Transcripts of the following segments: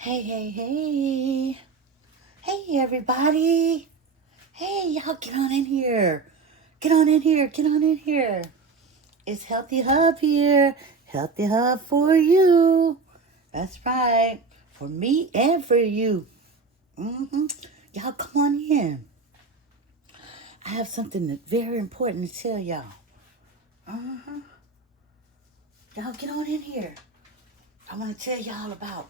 Hey, hey, hey. Hey, everybody. Hey, y'all, get on in here. Get on in here. Get on in here. It's Healthy Hub here. Healthy Hub for you. That's right. For me and for you. Y'all, come on in. I have something that's very important to tell y'all. Y'all, get on in here. I want to tell y'all about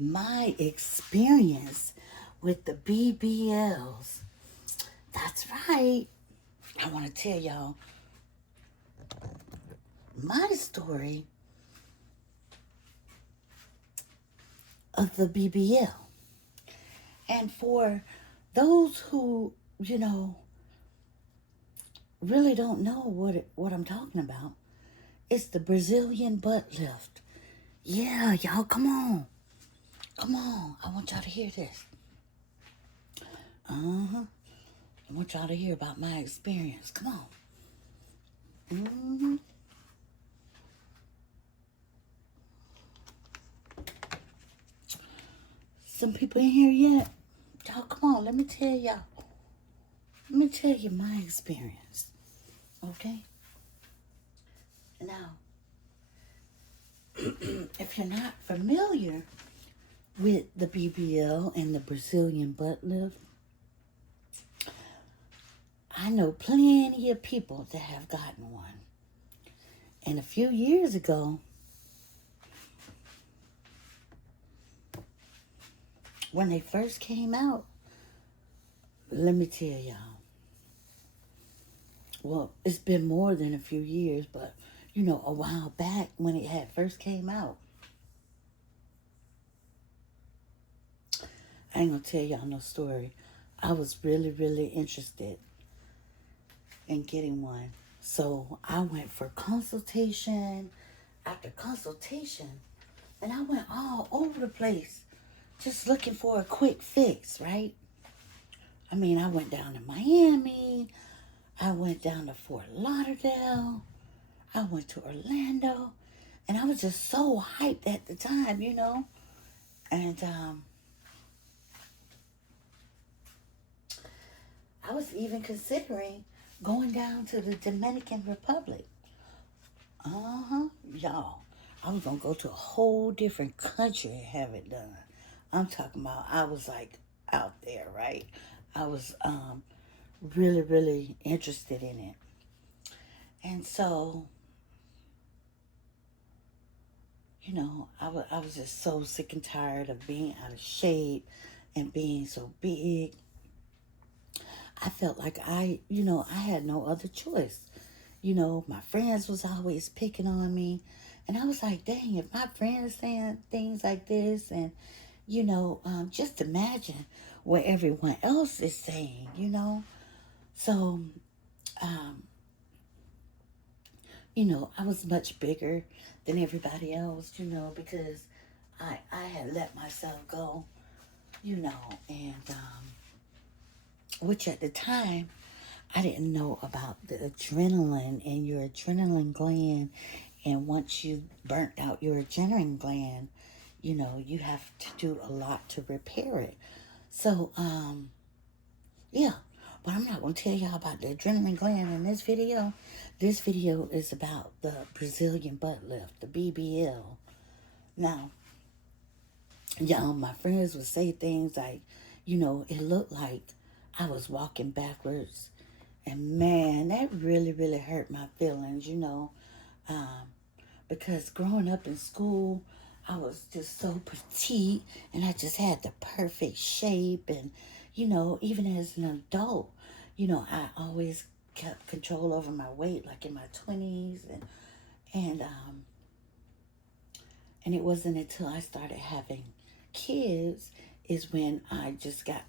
my experience with the BBLs. That's right. I want to tell y'all my story of the BBL. And for those who, really don't know what I'm talking about, it's the Brazilian butt lift. Yeah, y'all, come on. Come on. I want y'all to hear this. Uh-huh. I want y'all to hear about my experience. Come on. Some people in here yet? Y'all, come on. Let me tell y'all. Let me tell you my experience. Okay? Now, if you're not familiar with the BBL and the Brazilian butt lift, I know plenty of people that have gotten one. And a few years ago, when they first came out, let me tell y'all. Well, it's been more than a few years, but a while back when it had first came out, I ain't gonna tell y'all no story. I was really, really interested in getting one. So I went for consultation after consultation, and I went all over the place just looking for a quick fix, right? I mean, I went down to Miami, I went down to Fort Lauderdale, I went to Orlando, and I was just so hyped at the time. And I was even considering going down to the Dominican Republic. Y'all. I was gonna go to a whole different country and have it done. I'm talking about I was like out there, right? I was really, really interested in it. And so, I was just so sick and tired of being out of shape and being so big. I felt like I had no other choice. My friends was always picking on me. And I was like, dang, if my friends saying things like this, and, just imagine what everyone else is saying. So, um, I was much bigger than everybody else, because I had let myself go, and which at the time I didn't know about the adrenaline and your adrenaline gland. And once you burnt out your adrenaline gland, you have to do a lot to repair it. So, yeah. But I'm not going to tell y'all about the adrenaline gland in this video. This video is about the Brazilian butt lift, the BBL. Now, y'all, my friends would say things like, it looked like I was walking backwards. And man, that really, really hurt my feelings. Um, because growing up in school, I was just so petite and I just had the perfect shape. And, even as an adult, I always kept control over my weight, like in my 20s. And, and it wasn't until I started having kids is when I just got,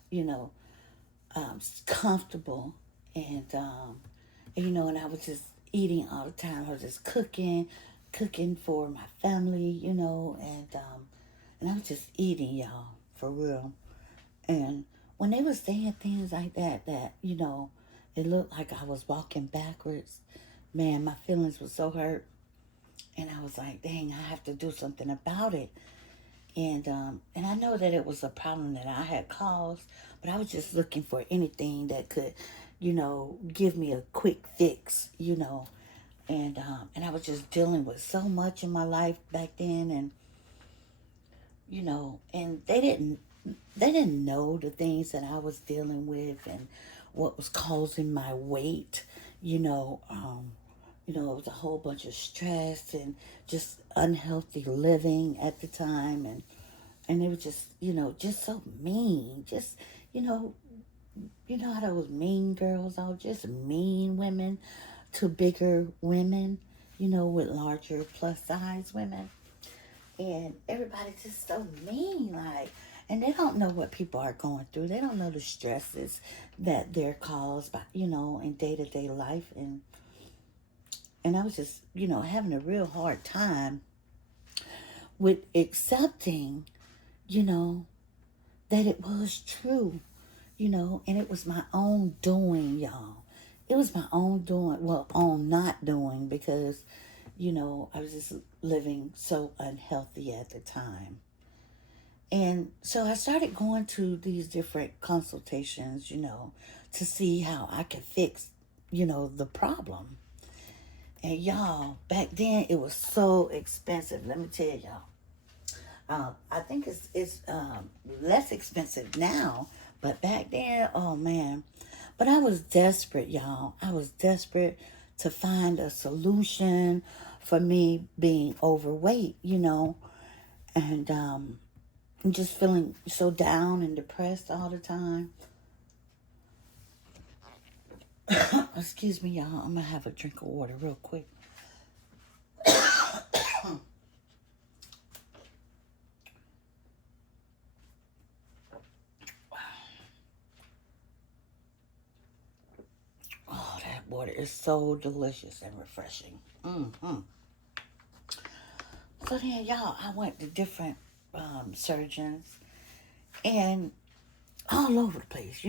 comfortable and I was just eating all the time. I was just cooking for my family, and I was just eating, y'all, for real. And when they were saying things like that, it looked like I was walking backwards. Man, my feelings were so hurt, and I was like, dang, I have to do something about it. And I know that it was a problem that I had caused, but I was just looking for anything that could, give me a quick fix, and I was just dealing with so much in my life back then, and and they didn't know the things that I was dealing with and what was causing my weight, you know. It was a whole bunch of stress and just unhealthy living at the time, and it was just just so mean, just you know how those mean girls are, just mean women to bigger women, with larger plus size women, and everybody's just so mean, like, and they don't know what people are going through. They don't know the stresses that they're caused by, in day-to-day life. And I was just, having a real hard time with accepting, you know that it was true, and it was my own doing, y'all. It was my own doing, well, own not doing, because, I was just living so unhealthy at the time. And so I started going to these different consultations, to see how I could fix, the problem. And y'all, back then it was so expensive. Let me tell y'all. I think it's less expensive now, but back then, oh man. But I was desperate, y'all. I was desperate to find a solution for me being overweight, and I'm just feeling so down and depressed all the time. Excuse me, y'all. I'm gonna have a drink of water real quick. Oh, that water is so delicious and refreshing. Hmm. So then, y'all, I went to different surgeons and all over the place,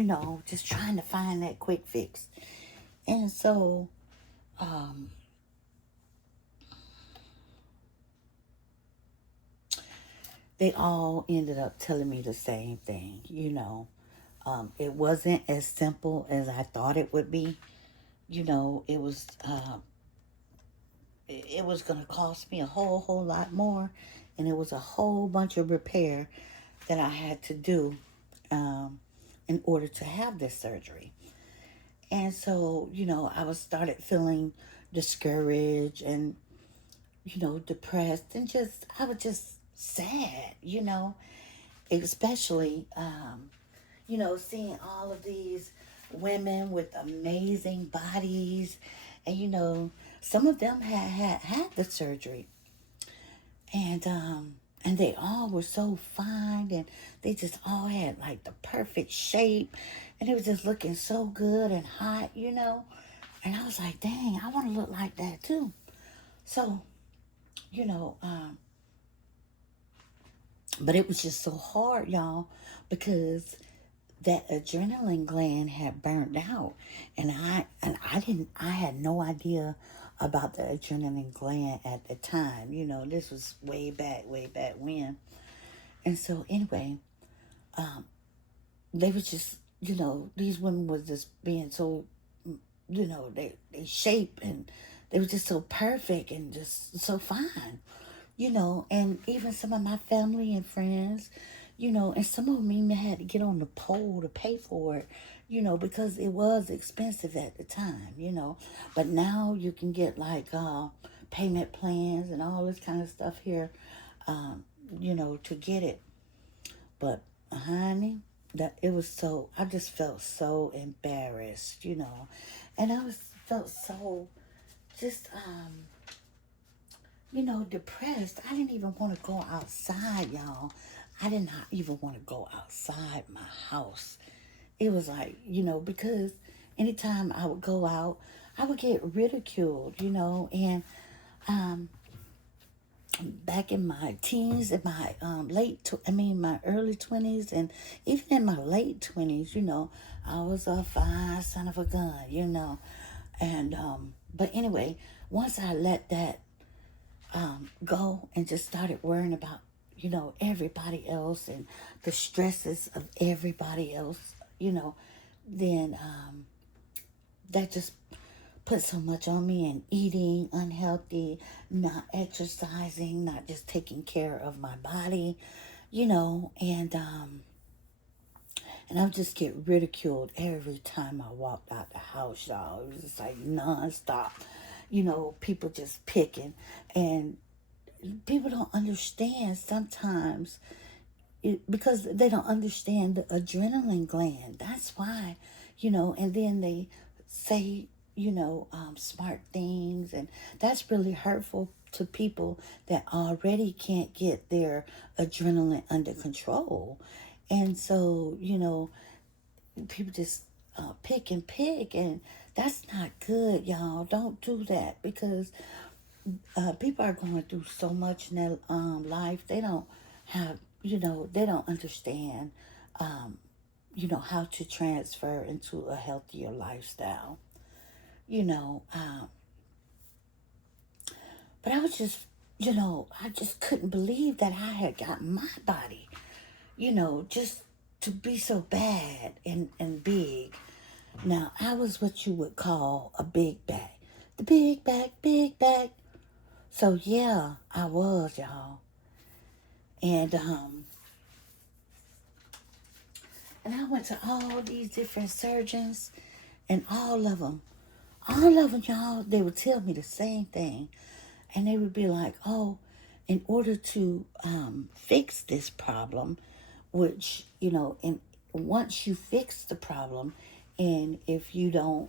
just trying to find that quick fix. And so, um, they all ended up telling me the same thing. It wasn't as simple as I thought it would be. It was going to cost me a whole lot more, and it was a whole bunch of repair that I had to do um, in order to have this surgery. And so, I was started feeling discouraged and, depressed, and I was just sad, especially, seeing all of these women with amazing bodies. And, some of them had the surgery, and they all were so fine, and they just all had like the perfect shape, and it was just looking so good and hot. And I was like, dang, I want to look like that too. So, you know um but it was just so hard, y'all, because that adrenaline gland had burned out, and I had no idea about the adrenaline gland at the time. This was way back when. And so anyway, they was just, these women was just being so, they shape, and they were just so perfect and just so fine. And even some of my family and friends, and some of them even had to get on the pole to pay for it, because it was expensive at the time. But now you can get like payment plans and all this kind of stuff here, um, to get it. But honey, that it was so, I just felt so embarrassed, and I was felt so just depressed. I didn't even want to go outside, y'all. I did not even want to go outside my house. It was like, because anytime I would go out, I would get ridiculed, and um, back in my teens, in my my early 20s, and even in my late 20s, I was a fine son of a gun. And, but anyway, once I let that go and just started worrying about, everybody else and the stresses of everybody else, then that just put so much on me, and eating unhealthy, not exercising, not just taking care of my body, and I would just get ridiculed every time I walked out the house, y'all. It was just like nonstop, people just picking, and people don't understand sometimes because they don't understand the adrenaline gland. That's why, and then they say, smart things, and that's really hurtful to people that already can't get their adrenaline under control. And so, people just pick and pick, and that's not good, y'all. Don't do that, because people are going through so much in their life. They don't have, they don't understand, how to transfer into a healthier lifestyle, you know. But I was just, I just couldn't believe that I had got my body, just to be so bad and big. Now, I was what you would call a big bag. The big bag, big bag. So, yeah, I was, y'all. And I went to all these different surgeons, and all of them, y'all, they would tell me the same thing. And they would be like, oh, in order to fix this problem, which, and once you fix the problem, and if you don't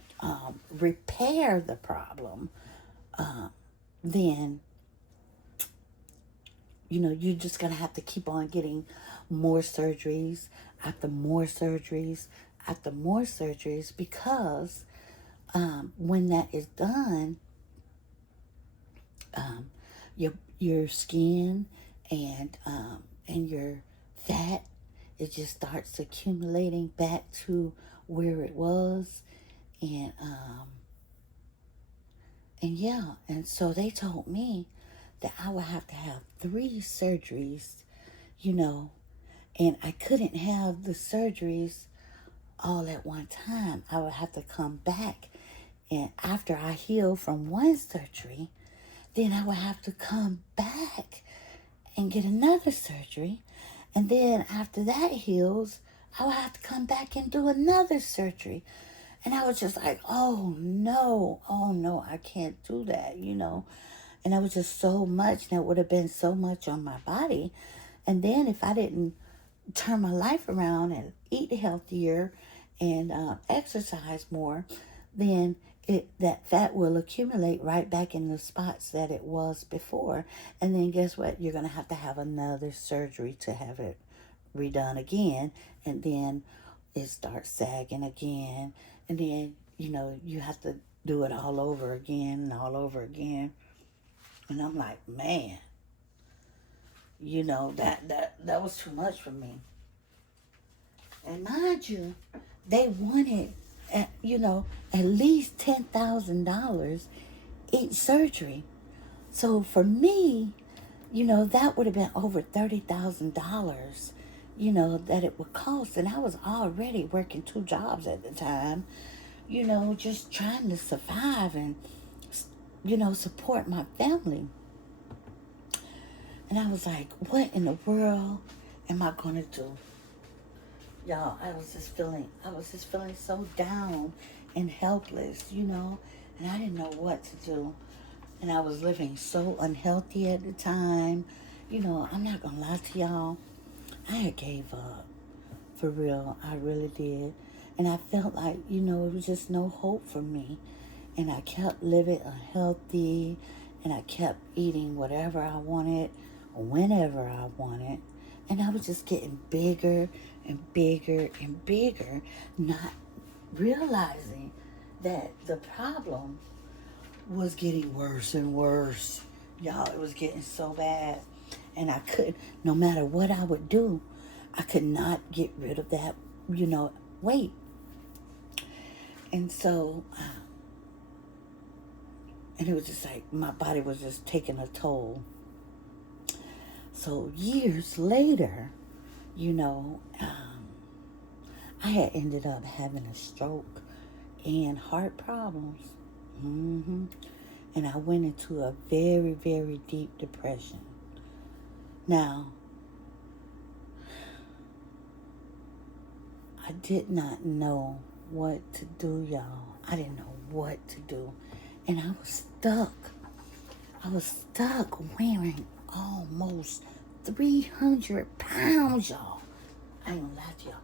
repair the problem, then, you're just going to have to keep on getting more surgeries after more surgeries after more surgeries, because when that is done, your skin and your fat, it just starts accumulating back to where it was, and yeah, and so they told me that I would have to have 3 surgeries, and I couldn't have the surgeries all at one time. I would have to come back, and after I heal from one surgery, then I would have to come back and get another surgery. And then after that heals, I would have to come back and do another surgery. And I was just like, oh no, I can't do that, And that was just so much, and it would have been so much on my body. And then if I didn't turn my life around and eat healthier and exercise more, then that fat will accumulate right back in the spots that it was before. And then guess what? You're going to have another surgery to have it redone again. And then it starts sagging again. And then, you have to do it all over again and all over again. And I'm like, man, that was too much for me. And mind you, they wanted, at least $10,000 each surgery. So for me, that would have been over $30,000, that it would cost. And I was already working 2 jobs at the time, just trying to survive and, support my family. And I was like, what in the world am I going to do? Y'all, I was just feeling so down and helpless, and I didn't know what to do. And I was living so unhealthy at the time. I'm not going to lie to y'all. I had gave up. For real, I really did. And I felt like, it was just no hope for me. And I kept living unhealthy, and I kept eating whatever I wanted, whenever I wanted. And I was just getting bigger and bigger and bigger, not realizing that the problem was getting worse and worse. Y'all, it was getting so bad. And I couldn't, no matter what I would do, I could not get rid of that, weight. And so, and it was just like, my body was just taking a toll. So years later, you know, I had ended up having a stroke and heart problems. hmm And I went into a very, very deep depression. Now, I did not know what to do, y'all. I didn't know what to do. And I was stuck. I was stuck wearing almost 300 pounds, y'all. I ain't gonna lie to y'all.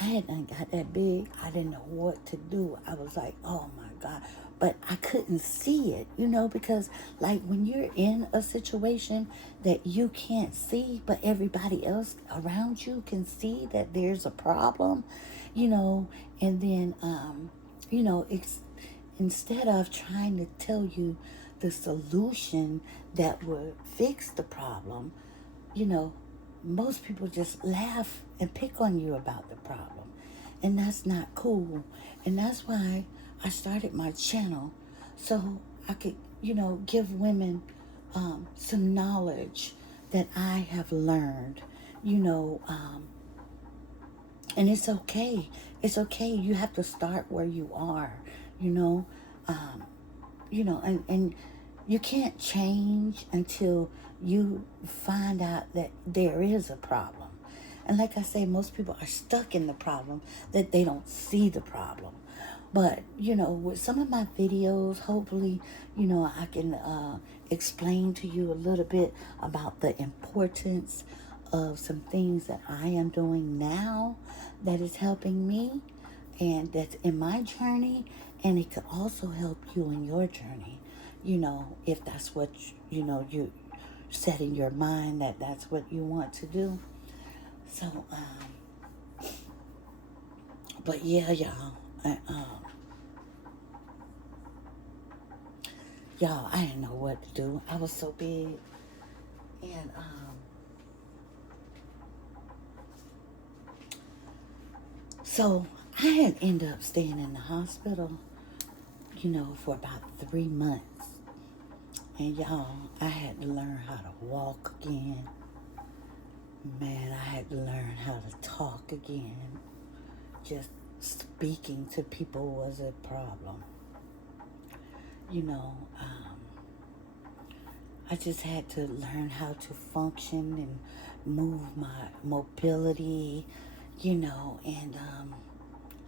I hadn't got that big. I didn't know what to do. I was like, oh my God. But I couldn't see it, because like when you're in a situation that you can't see, but everybody else around you can see that there's a problem, and then, it's instead of trying to tell you the solution that would fix the problem, you know, most people just laugh and pick on you about the problem. And that's not cool. And that's why I started my channel so I could, give women some knowledge that I have learned, you know, um, and it's okay. It's okay. You have to start where you are, you know. Um, and you can't change until you find out that there is a problem. And like I say, most people are stuck in the problem that they don't see the problem. But, with some of my videos, hopefully, I can explain to you a little bit about the importance of some things that I am doing now that is helping me and that's in my journey, and it could also help you in your journey, if that's what you set in your mind that that's what you want to do. So but yeah, y'all, I didn't know what to do. I was so big. And so I had ended up staying in the hospital, for about 3 months. And y'all, I had to learn how to walk again. Man, I had to learn how to talk again. Just speaking to people was a problem. You know, um, I just had to learn how to function and move my mobility, and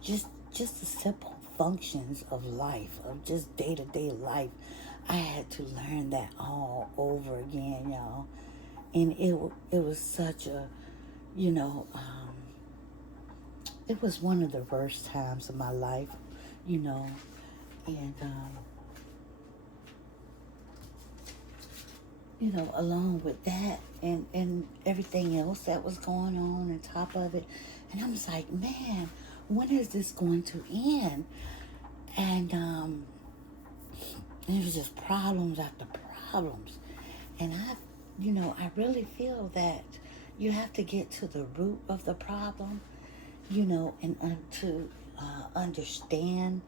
just the simple functions of life, of just day-to-day life. I had to learn that all over again, y'all. And it was such a, you know, um, it was one of the worst times of my life, you know, and, along with that and everything else that was going on top of it. And I was like, man, when is this going to end? And it was just problems after problems. And I really feel that you have to get to the root of the problem, and to understand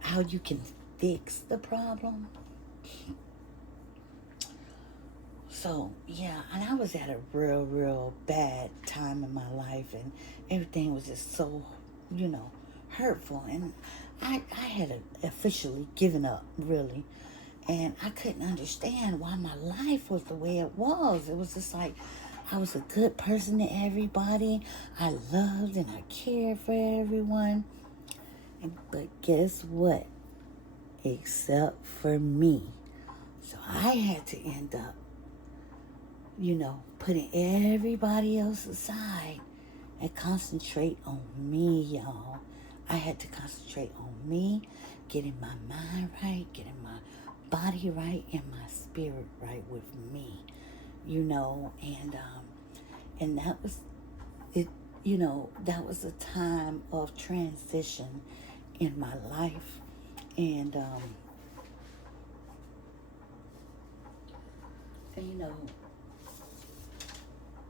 how you can fix the problem. So, yeah, and I was at a real, real bad time in my life, and everything was just so, hurtful. And I had officially given up, really. And I couldn't understand why my life was the way it was. It was just like I was a good person to everybody. I loved and I cared for everyone. But guess what? Except for me. So I had to end up, putting everybody else aside and concentrate on me, y'all. I had to concentrate on me, getting my mind right, getting my body right, and my spirit right with me, and that was it. That was a time of transition in my life, and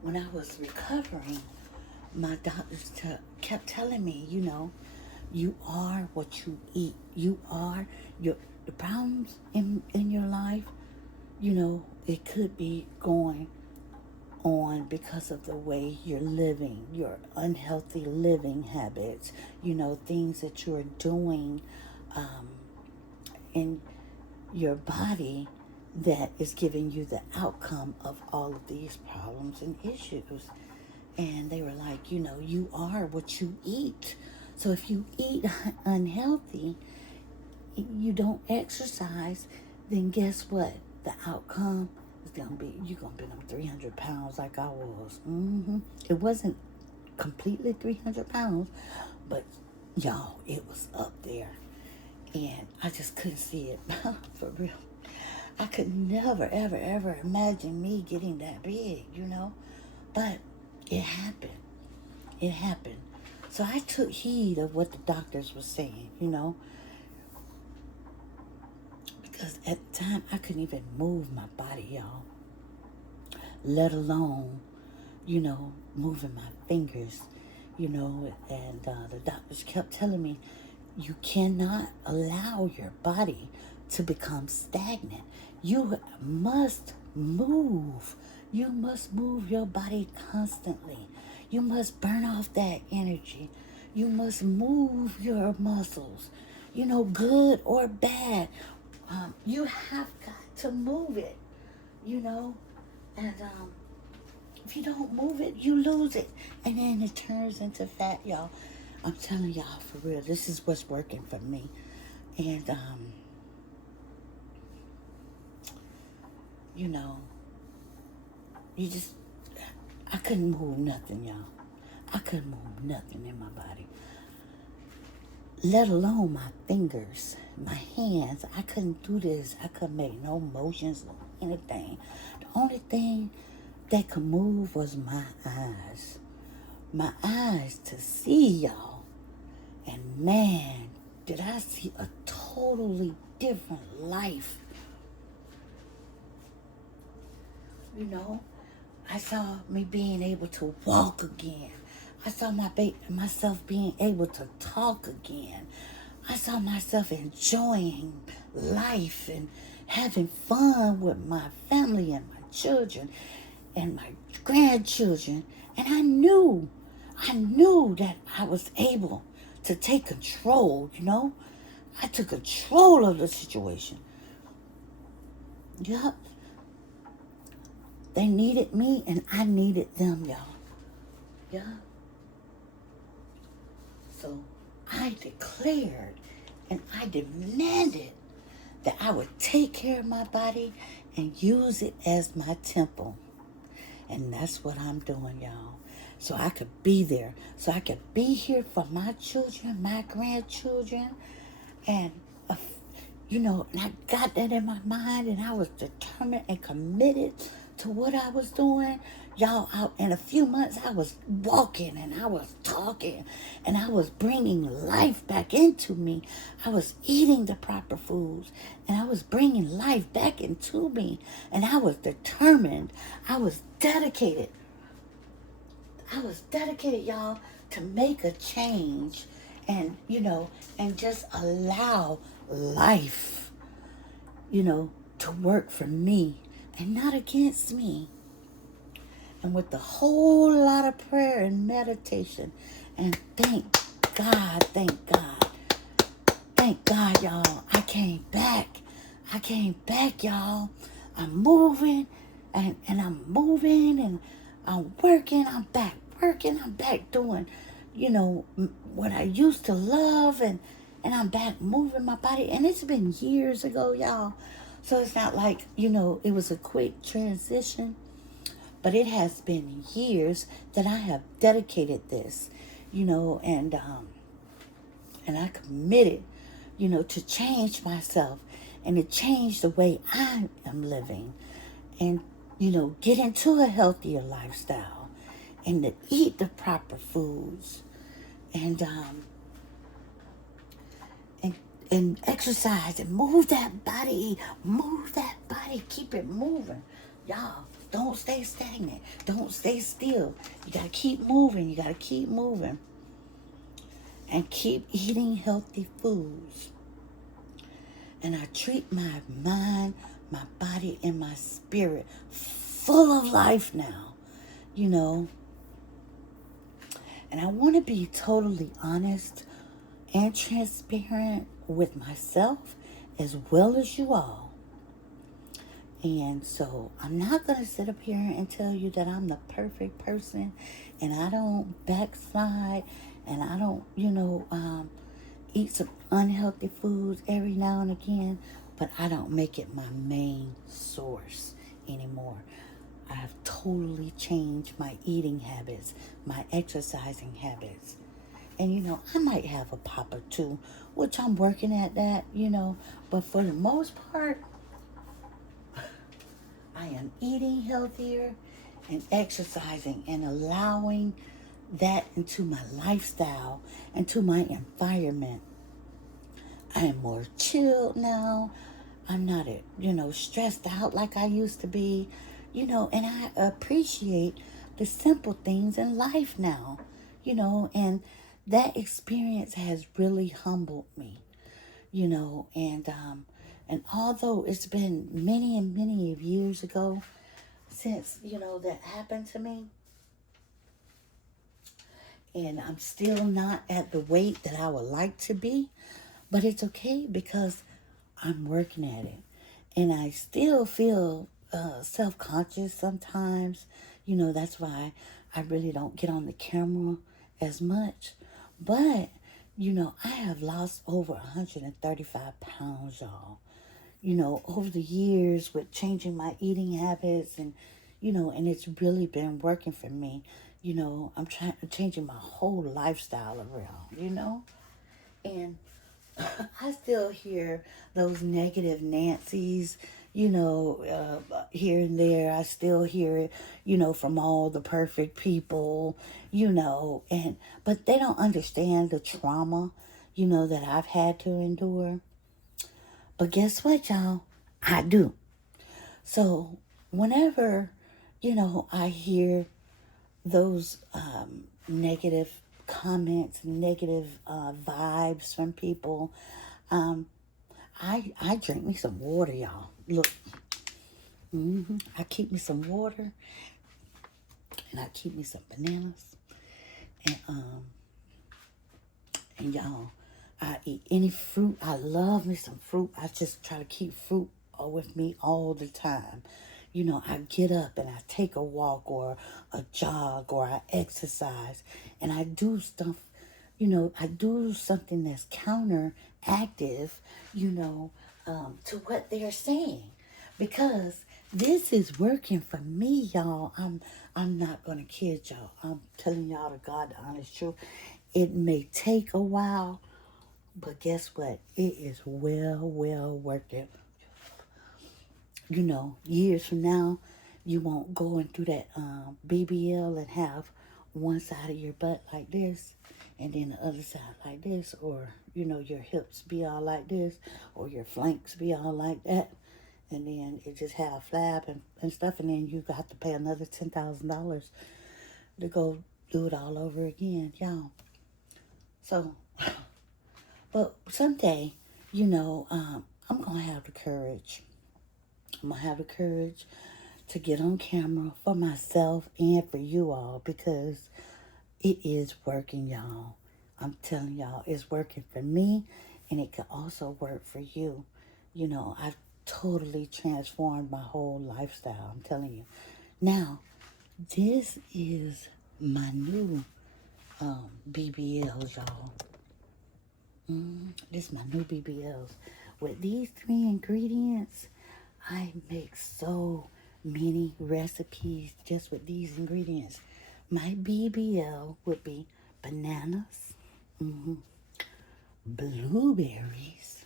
when I was recovering, my doctors kept telling me, you are what you eat. You are the problems in your life. It could be going on because of the way you're living, your unhealthy living habits, things that you're doing in your body that is giving you the outcome of all of these problems and issues. And they were like, you are what you eat. So if you eat unhealthy, you don't exercise, then guess what? The outcome is going to be, you're going to be on 300 pounds like I was. It wasn't completely 300 pounds, but y'all, it was up there. And I just couldn't see it for real. I could never, ever, ever imagine me getting that big, But it happened. It happened. So I took heed of what the doctors were saying, because at the time I couldn't even move my body, y'all, let alone, moving my fingers, and the doctors kept telling me, you cannot allow your body to become stagnant. You must move. You must move your body constantly. You must burn off that energy. You must move your muscles, good or bad. You have got to move it, and if you don't move it, you lose it. And then it turns into fat, y'all. I'm telling y'all for real, this is what's working for me. And, you just, I couldn't move nothing, y'all. I couldn't move nothing in my body. Let alone my fingers, my hands. I couldn't do this. I couldn't make no motions or anything. The only thing that could move was my eyes. My eyes to see, y'all. And man, did I see a totally different life. I saw me being able to walk again. I saw myself being able to talk again. I saw myself enjoying life and having fun with my family and my children and my grandchildren. And I knew that I was able to take control, I took control of the situation. Yup. They needed me and I needed them, y'all. Yeah. So I declared and I demanded that I would take care of my body and use it as my temple. And that's what I'm doing, y'all. So I could be there. So I could be here for my children, my grandchildren. And, and I got that in my mind and I was determined and committed to what I was doing. Y'all, in a few months, I was walking and I was talking and I was bringing life back into me. I was eating the proper foods and I was bringing life back into me. And I was determined. I was dedicated. Y'all, to make a change and, and just allow life, to work for me and not against me. And with a whole lot of prayer and meditation. And thank God, y'all. I came back, y'all. I'm moving and I'm moving and I'm working. I'm back working. I'm back doing, what I used to love and I'm back moving my body. And it's been years ago, y'all. So it's not like, it was a quick transition. But it has been years that I have dedicated this, and I committed, to change myself and to change the way I am living and, get into a healthier lifestyle and to eat the proper foods and exercise and move that body, keep it moving. Y'all, don't stay stagnant. Don't stay still. You got to keep moving. And keep eating healthy foods. And I treat my mind, my body, and my spirit full of life now. you know, and I want to be totally honest and transparent with myself as well as you all. And so I'm not going to sit up here and tell you that I'm the perfect person and I don't backslide and I don't, eat some unhealthy foods every now and again, but I don't make it my main source anymore. I have totally changed my eating habits, my exercising habits. And I might have a pop or two, which I'm working at that, but for the most part, I am eating healthier and exercising and allowing that into my lifestyle, into my environment. I am more chilled now. I'm not, stressed out like I used to be, and I appreciate the simple things in life now, and that experience has really humbled me, and although it's been many and many years ago since, that happened to me, and I'm still not at the weight that I would like to be, but it's okay because I'm working at it. And I still feel self-conscious sometimes. That's why I really don't get on the camera as much. But, I have lost over 135 pounds, y'all. Over the years with changing my eating habits and it's really been working for me. I'm changing my whole lifestyle around, and I still hear those negative Nancy's, here and there. I still hear it, from all the perfect people, but they don't understand the trauma, that I've had to endure. But guess what, y'all? I do. So whenever, I hear those negative comments, negative vibes from people, I drink me some water, y'all. Look, I keep me some water, and I keep me some bananas, and y'all, I eat any fruit. I love me some fruit. I just try to keep fruit with me all the time. I get up and I take a walk or a jog or I exercise and I do stuff, I do something that's counteractive, to what they're saying. Because this is working for me, y'all. I'm not gonna kid y'all. I'm telling y'all the God, the honest truth. It may take a while, but guess what? It is well worth it. Years from now, you won't go into that BBL and have one side of your butt like this and then the other side like this, or your hips be all like this, or your flanks be all like that, and then it just have flab and stuff, and then you got to pay another $10,000 to go do it all over again, y'all. So, but someday, I'm gonna have the courage. I'm gonna have the courage to get on camera for myself and for you all because it is working, y'all. I'm telling y'all, it's working for me and it can also work for you. I've totally transformed my whole lifestyle. I'm telling you. Now, this is my new BBLs, y'all. This is my new BBLs. With these three ingredients, I make so many recipes just with these ingredients. My BBL would be bananas, blueberries.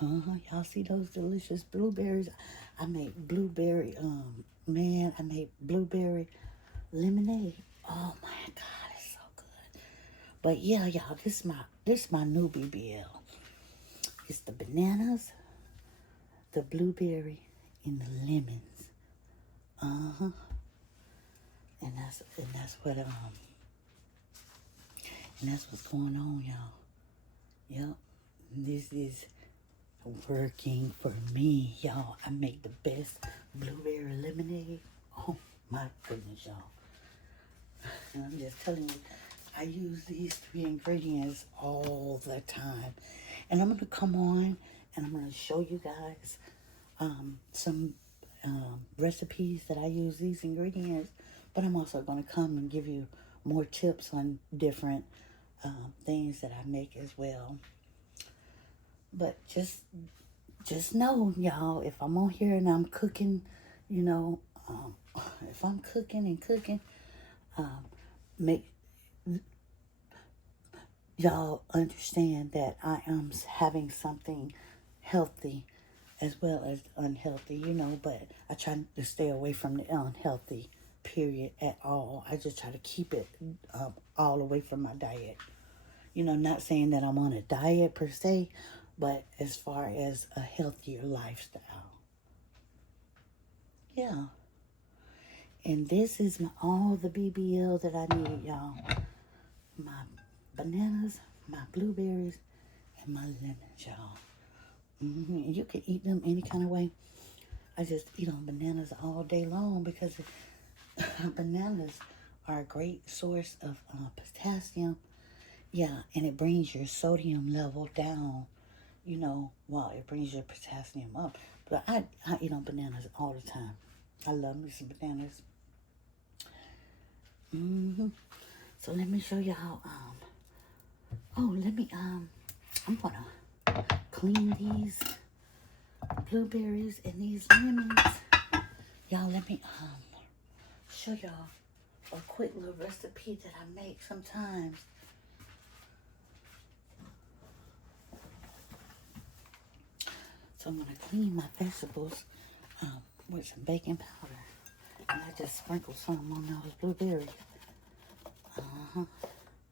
Y'all see those delicious blueberries? I make blueberry, I make blueberry lemonade. Oh my God, it's so good. But yeah, y'all, this my new BBL. It's the bananas, the blueberry, and the lemons. Uh-huh. And that's what's going on, y'all. Yep. This is working for me, y'all. I make the best blueberry lemonade. Oh my goodness, y'all. And I'm just telling you, I use these 3 ingredients all the time. And I'm going to come on and I'm going to show you guys some recipes that I use these ingredients. But I'm also going to come and give you more tips on different things that I make as well. But just know, y'all, if I'm on here and I'm cooking, you know, if I'm cooking and cooking, make y'all understand that I am having something healthy as well as unhealthy, you know, but I try to stay away from the unhealthy period at all. I just try to keep it all away from my diet. You know, not saying that I'm on a diet per se, but as far as a healthier lifestyle. Yeah. And this is all the BBL that I need, y'all. My bananas, my blueberries, and my lemons, y'all. And you can eat them any kind of way. I just eat on bananas all day long because bananas are a great source of potassium. Yeah, and it brings your sodium level down, you know, while it brings your potassium up. But I eat on bananas all the time. I love me some bananas. So let me show you how, I'm gonna clean these blueberries and these lemons. Y'all, let me, show y'all a quick little recipe that I make sometimes. So I'm gonna clean my vegetables with some baking powder. And I just sprinkle some on those blueberries.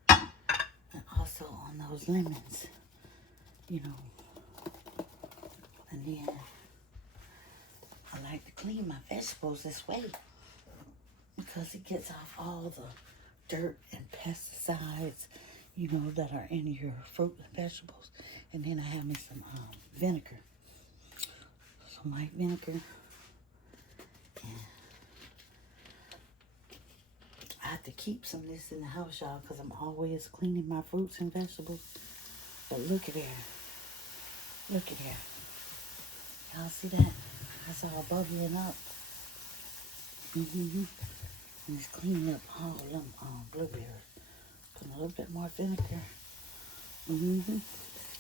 And also on those lemons, you know. And then I like to clean my vegetables this way because it gets off all the dirt and pesticides, you know, that are in your fruit and vegetables. And then I have me some vinegar. Some white vinegar. And I have to keep some of this in the house, y'all, because I'm always cleaning my fruits and vegetables. But look at there. Look at there. Y'all see that? That's all bubbling up. And it's cleaning up all of them blueberries. Put a little bit more vinegar.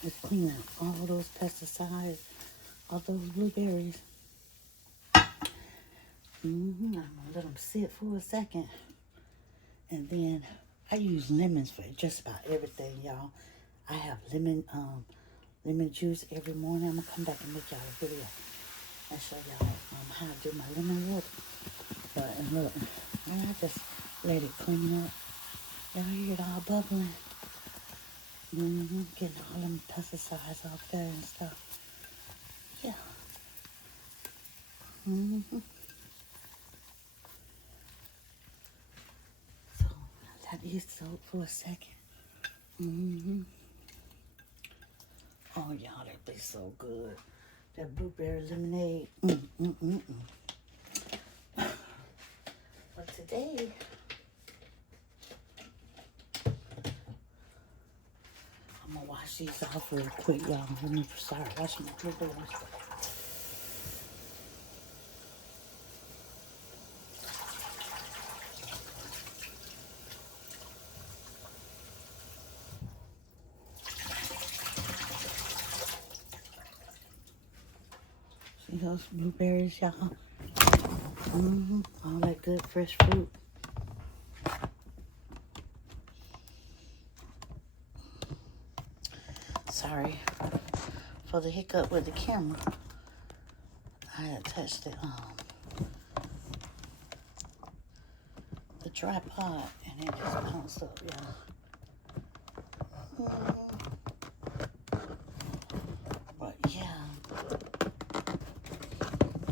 It's cleaning up all those pesticides, all those blueberries. I'm gonna let them sit for a second. And then I use lemons for just about everything, y'all. I have lemon juice every morning. I'm gonna come back and make y'all a video and show y'all how I do my lemon water. But and look, and I just let it clean up. Y'all hear it all bubbling. Getting all them pesticides off there and stuff. Yeah. So I let these soak for a second. Oh, y'all, that be so good. That blueberry lemonade. But today, I'm gonna wash these off real quick, y'all. Let me start washing my blueberries. See those blueberries, y'all? All that good fresh fruit. Sorry for the hiccup with the camera. I had touched the tripod and it just bounced up, y'all. But yeah,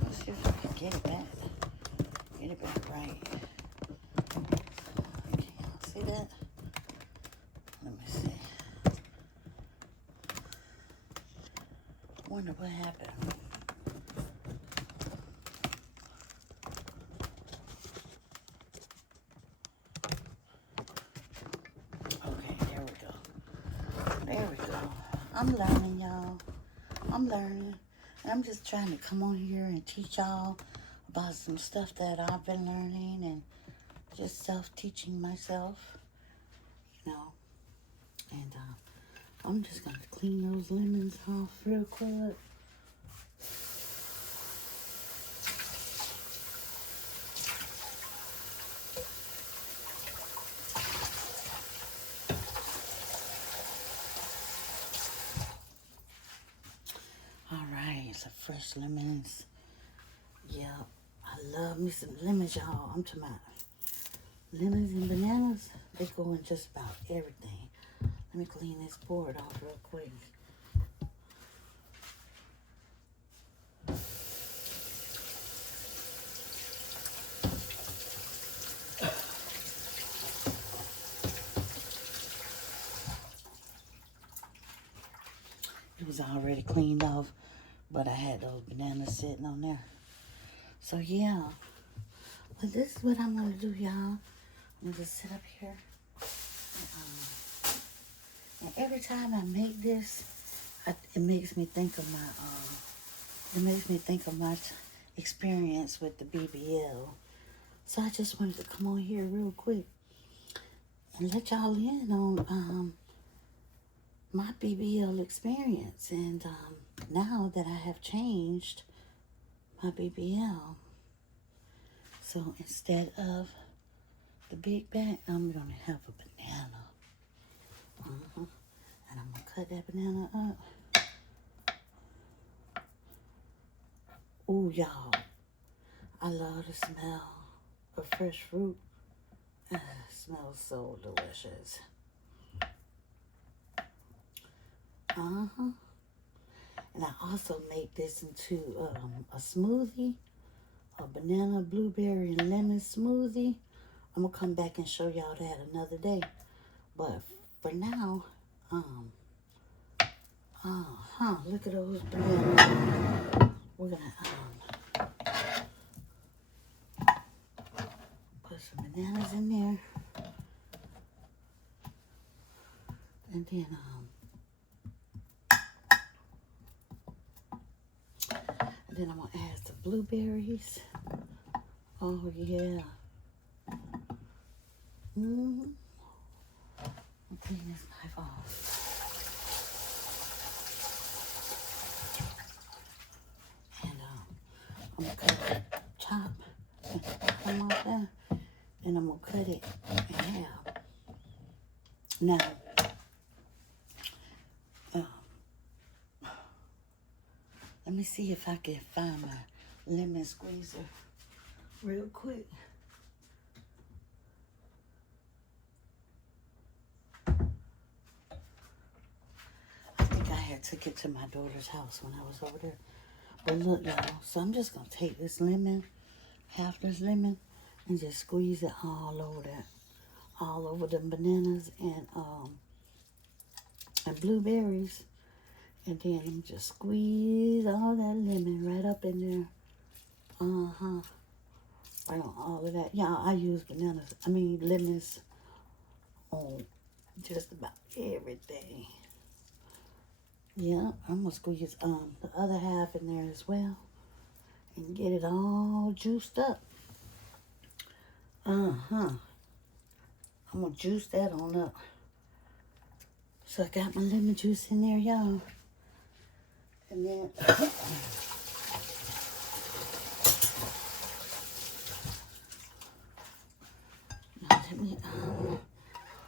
let's see if we can get it back. Get it back right. Okay, y'all see that? Let me see. Wonder what happened. I'm learning, y'all. I'm learning. And I'm just trying to come on here and teach y'all about some stuff that I've been learning and just self-teaching myself, you know. And I'm just going to clean those lemons off real quick. All right, some fresh lemons. Yeah, I love me some lemons, y'all. I'm talking about lemons and bananas. They go in just about everything. Let me clean this board off real quick. It was already cleaned off, but I had those bananas sitting on there. So yeah, but this is what I'm gonna do, y'all. I'm gonna just sit up here, and every time I make this, it makes me think of my experience with the BBL. So I just wanted to come on here real quick and let y'all in on my BBL experience. And now that I have changed my BBL, so instead of the big bag, I'm gonna have a banana. And I'm gonna cut that banana up. Ooh, y'all, I love the smell of fresh fruit. It smells so delicious. And I also make this into a smoothie, a banana, blueberry, and lemon smoothie. I'm gonna come back and show y'all that another day. But for now, look at those bananas. We're gonna put some bananas in there, and then I'm gonna add some blueberries. Oh yeah. I'll clean this knife off. And I'm gonna cut it, chop, and come off there. And I'm gonna cut it in half. Now, let me see if I can find my lemon squeezer real quick. I think I had took it to my daughter's house when I was over there. But look, y'all, so I'm just gonna take this lemon, half this lemon, and just squeeze it all over that, all over the bananas and blueberries. And then just squeeze all that lemon right up in there. Right on all of that. Yeah, I use lemons on just about everything. Yeah, I'm gonna squeeze the other half in there as well and get it all juiced up. I'm gonna juice that on up. So I got my lemon juice in there, y'all. And then now let me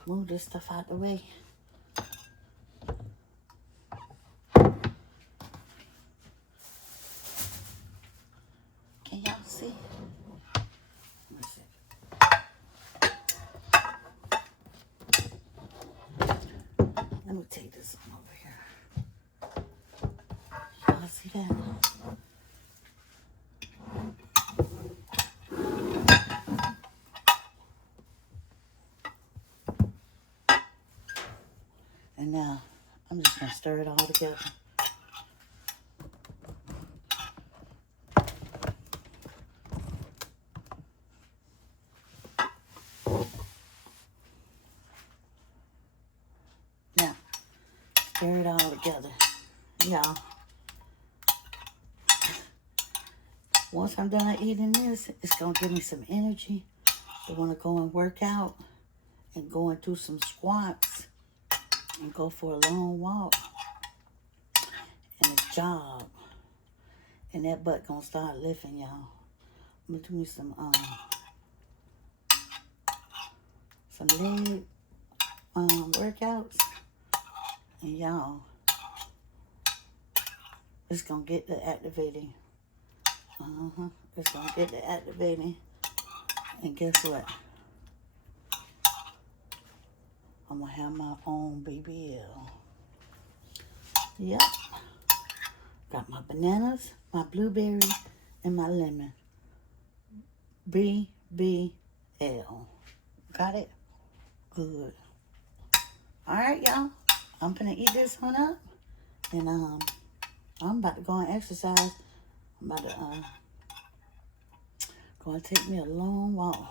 move this stuff out the way. Can y'all see? Let's see. Let me take this one over here. Y'all see that? And now I'm just gonna stir it all together. Now, stir it all together. y'all. Once I'm done eating this, it's going to give me some energy to want to go and work out and go and do some squats and go for a long walk and a jog. And that butt going to start lifting, y'all. I'm going to do me some leg workouts. And y'all, it's going to get to activating. It's going to get to activating. And guess what? I'm going to have my own BBL. Yep. Got my bananas, my blueberry, and my lemon. BBL. Got it? Good. Alright, y'all. I'm gonna eat this one up. And I'm about to go and exercise. I'm about to go and take me a long walk.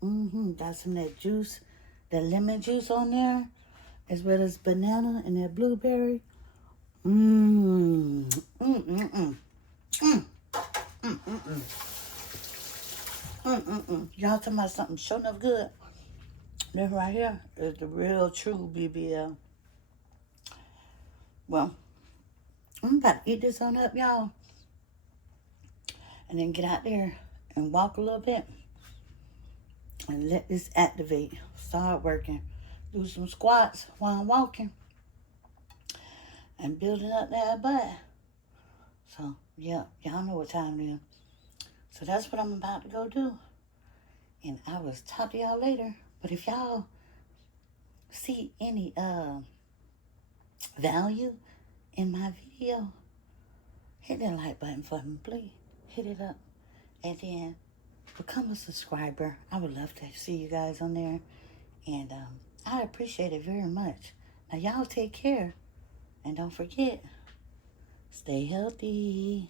Got some of that juice, that lemon juice on there, as well as banana and that blueberry. Y'all talking about something sure enough good. This right here is the real true BBL. Well, I'm about to eat this on up, y'all. And then get out there and walk a little bit. And let this activate. Start working. Do some squats while I'm walking. And building up that butt. So, yeah, y'all know what time it is. So that's what I'm about to go do. And I will talk to y'all later. But if y'all see any value in my video, hit that like button for me, please. Hit it up. And then become a subscriber. I would love to see you guys on there. And I appreciate it very much. Now, y'all take care. And don't forget, stay healthy.